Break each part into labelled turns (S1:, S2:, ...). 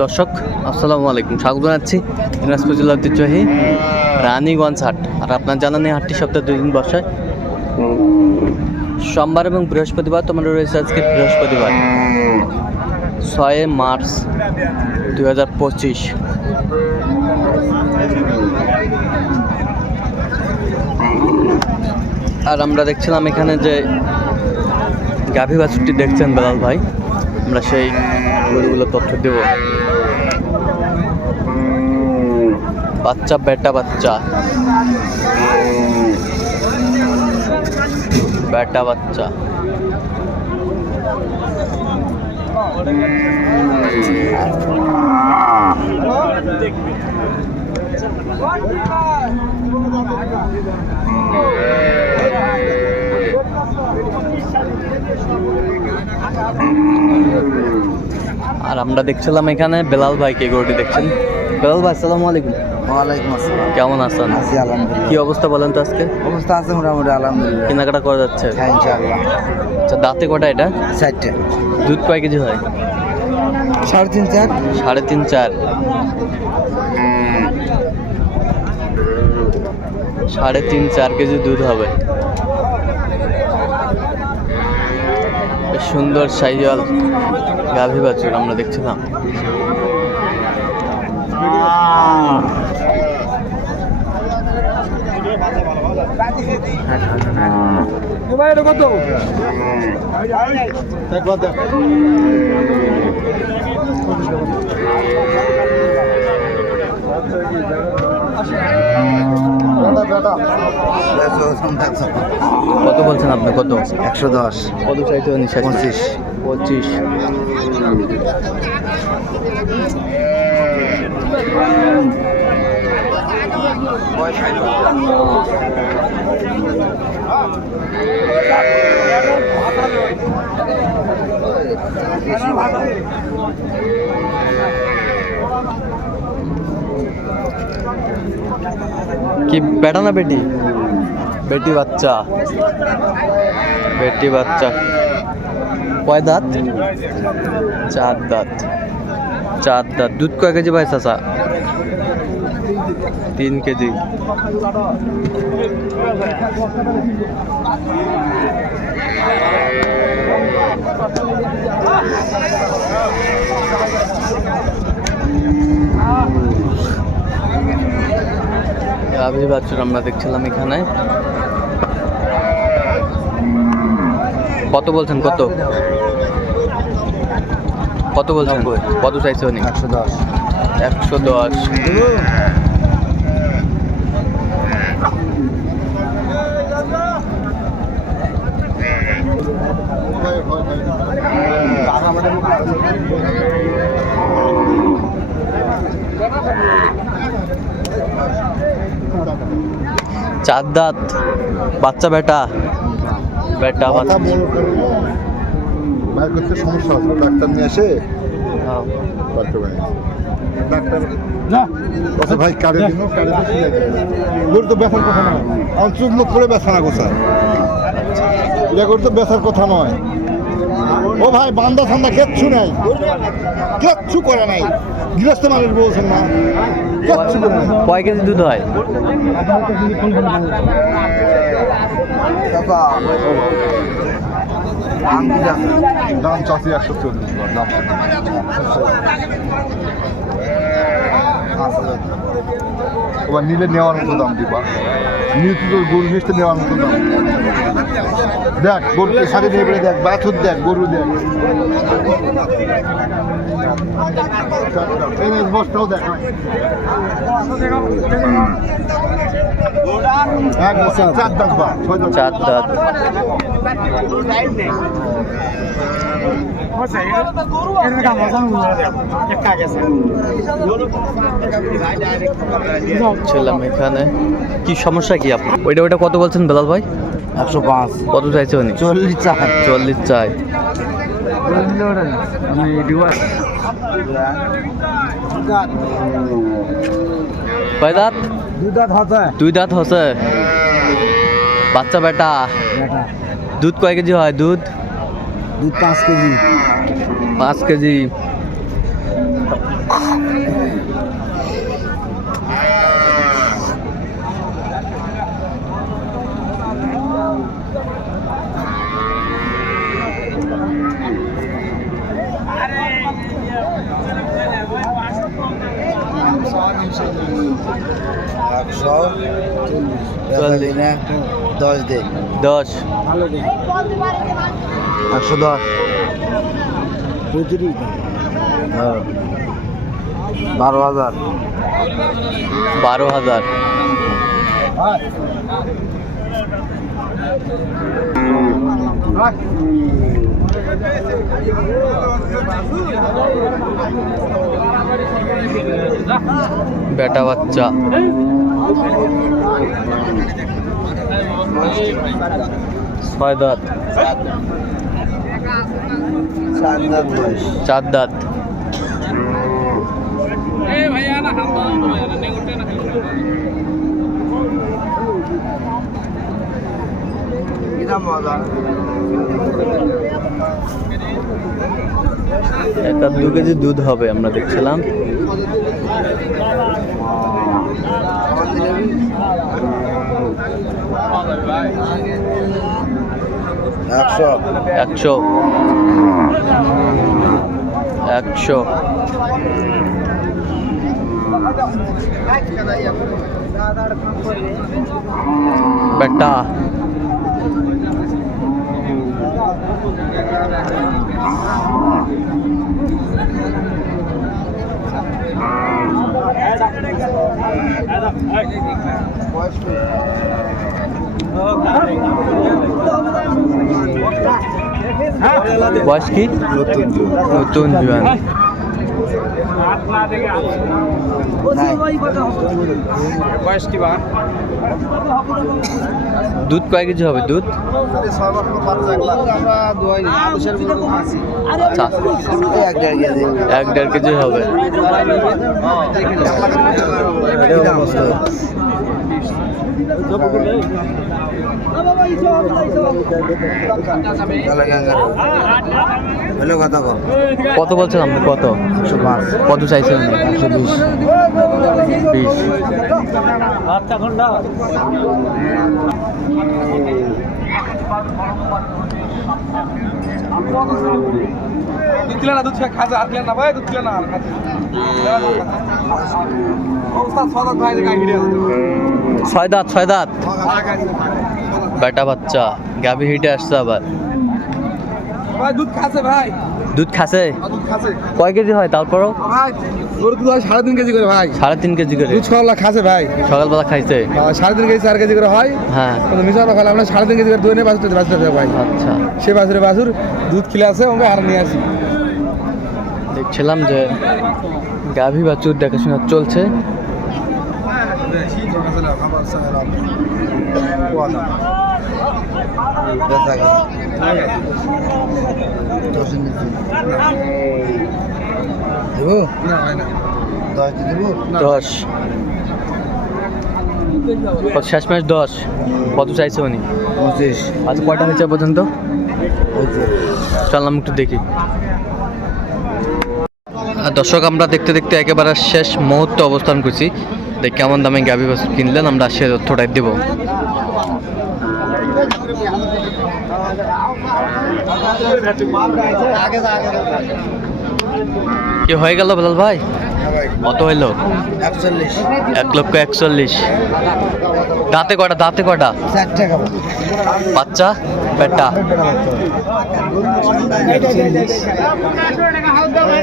S1: দর্শক, আসসালামু আলাইকুম। স্বাগত জানাচ্ছি দিনাজপুর জেলা ঐতিহ্যবাহী রানীগঞ্জ হাট। আর আপনার জানা নেই, হাটটি সপ্তাহে দুই দিন বসায় সোমবার এবং বৃহস্পতিবার তোমার রয়েছে আজকে বৃহস্পতিবার, ছয় মার্চ দুই হাজার পঁচিশ। আর আমরা দেখছিলাম এখানে যে গাভী বাছুরটি দেখছেন বেলাল ভাই। আমরা সেই গরুগুলো তথ্য দেব। বাচ্চা বেটা বাচ্চা। বেটা বাচ্চা। আর আমরা দেখছিলাম এখানে বেলাল ভাইকে গরুটি দেখছেন? বেলাল ভাই আসসালামু আলাইকুম।
S2: ওয়ালাইকুম আসসালাম।
S1: কেমন আছেন?
S2: আছি আলহামদুলিল্লাহ।
S1: কি অবস্থা বলেন তো আজকে?
S2: অবস্থা আছে মোটামুটি আলহামদুলিল্লাহ।
S1: কেনাকাটা করা যাচ্ছে?
S2: হ্যাঁ ইনশাআল্লাহ।
S1: আচ্ছা দাঁতে কটা এটা?
S2: চারটে।
S1: দুধ কয় কেজি হয়?
S2: সাড়ে তিন চার।
S1: সাড়ে তিন চার। সাড়ে তিন চার কেজি দুধ হবে। সুন্দর সাইজল গাভী বাছুর আমরা দেখছিলাম। কত বলছেন আপনি? কত?
S2: একশো দশ।
S1: কত চাইতে
S2: পঁচিশ।
S1: পঁচিশ। কি বেটা না বেটি? বেটি বাচ্চা। বেটি বাচ্চা। কয় দাঁত? চার দাঁত। চার দাঁত। দুধ কয় কেজি পাই চাচা? তিন কেজি। গাভী বাছুর আমরা দেখছিলাম এখানে। কত বলছেন? কত? কত বলছেন। কত চাইছে উনি?
S2: একশো দশ।
S1: একশো দশ। চার দাঁত বাচ্চা বেটা। বেটা বাচ্চা
S3: করতে সমস্যা আছে ডাক্তার নিয়ে এসে
S1: হ্যাঁ।
S3: বার করে ডাক্তার আচ্ছা ভাই দিন দিন তো ব্যথার কথা করে ব্যথা না এটা ব্যথার কথা নয়। ও ভাই বান্দা ঠান্ডা কিচ্ছু নাই। কিচ্ছু করে নাই। গৃহস্থ মানুষ বলছেন না। কিচ্ছু করে নাই।
S1: কয় কেজি দুধ হয়?
S3: দাম চাষি একশো চল্লিশ দাম এবার নিলে নেওয়ার মতো দাম দিবা। নিয়ে তো গরু নেওয়ার মতো দাম দেখ গরুকে সাথে নিয়ে বেড়ে দেখ বাছুর দেখ গরু দেখ। বস্তাও দেখ। চার দাঁত বা
S1: চার দাঁত। ছিলাম এখানে। কি সমস্যা কি আপনার? ওইটা ওইটা কত বলছেন বেলাল ভাই?
S2: একশো পাঁচ।
S1: কত চাইছে উনি?
S2: চল্লিশ চার
S1: চল্লিশ চাই। কয় দাঁত?
S2: দুই দাঁত
S1: দুই দাঁত হচ্ছে। বাচ্চা বেটা। দুধ কয় কেজি হয়? দুধ?
S2: দুধ পাঁচ কেজি।
S1: পাঁচ কেজি।
S2: একশো দশ দিন
S1: দশ।
S2: একশো দশ। হ্যাঁ। বারো হাজার।
S1: বারো হাজার। বেটা বাচ্চা ছয় দাঁত
S2: চার দাঁত বয়স
S1: চার দাঁত
S2: কিরম মজা
S1: একটা দু কেজি দুধ হবে আমরা দেখছিলাম।
S2: একশো।
S1: একশো। একশো। বেটা বয়স কি?
S2: নতুন
S1: নতুন জোয়ান দুধ কয় কেজি হবে? দুধ? আচ্ছা,
S2: এক দেড় কেজি
S1: হবে।
S2: হ্যালো কথা
S1: কত বলছেন আপনি? কত?
S2: একশো পাঁচ
S1: কত চাইছেন?
S2: একশো বিশ।
S1: বিশ।
S4: দুধ কিলো না দুধ খাচ্ছে আর কিলো না ভাই দুধ কিলো না আর গাই
S1: ছয় দাঁত ছয় দাঁত। বেটা বাচ্চা। গাভি হিটে আসছে আবার।
S4: ভাই দুধ খাচ্ছে ভাই।
S1: দুধ খাসে
S4: খাচ্ছে।
S1: কয় কেজি হয় তারপরও?
S4: গরু দুধ হয় সাড়ে তিন কেজি করে ভাই।
S1: সাড়ে তিন কেজি করে।
S4: দুধ খাচ্ছে ভাই।
S1: সকালবেলা খাইছে?
S4: সাড়ে তিন কেজি চার কেজি করে হয়।
S1: হ্যাঁ।
S4: আমরা সাড়ে তিন কেজি করে নিয়ে বাছুর বাছতে ভাই।
S1: আচ্ছা।
S4: সে বাছুরে বাছুর দুধ খিলে আছে ওকে আর নিয়ে আসি।
S1: দেখছিলাম যে গাভী বাছুর দেখাশোনা চলছে।
S2: দশ
S1: শেষ ম্যাচ দশ কত চাইছে উনি
S2: পঁচিশ
S1: আজ কয়টা হয়েছে পর্যন্ত চললাম একটু দেখি আর দর্শক আমরা দেখতে দেখতে একেবারে শেষ মুহূর্তে অবস্থান করছি। দেখ কেমন দামে গাভী বাছুর কিনলেন, আমরা সে তথ্যটাই দেবো। কি হয়ে গেল বেলাল ভাই? কত হইল? এক লক্ষ একচল্লিশ। দাঁতে কটা দাঁতে কটা বাচ্চা? বেটা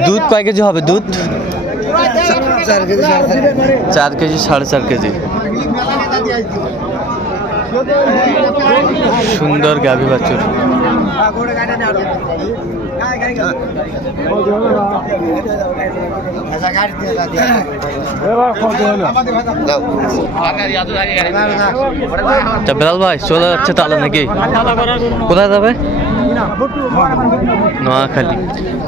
S1: দুধ কয় কেজি হবে দুধ?
S2: চার কেজি, সাড়ে চার কেজি।
S1: সুন্দর গাভী তা বেলাল ভাই, চলে যাচ্ছে তাহলে নাকি? কোথায় যাবে? নোয়াখালী।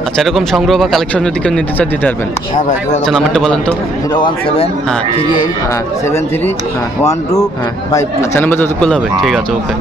S1: আচ্ছা এরকম সংগ্রহ বা কালেকশন যদি কেউ নিতে চান দিতে পারবেন।
S2: হ্যাঁ
S1: আচ্ছা নাম্বারটা বলেন তো।
S2: জিরো ওয়ান সেভেন
S1: হ্যাঁ।
S2: থ্রি এইট
S1: হ্যাঁ।
S2: সেভেন থ্রি
S1: হ্যাঁ।
S2: ওয়ান টু
S1: হ্যাঁ। আচ্ছা নাম্বার যোগাযোগ করলে হবে। ঠিক আছে ওকে।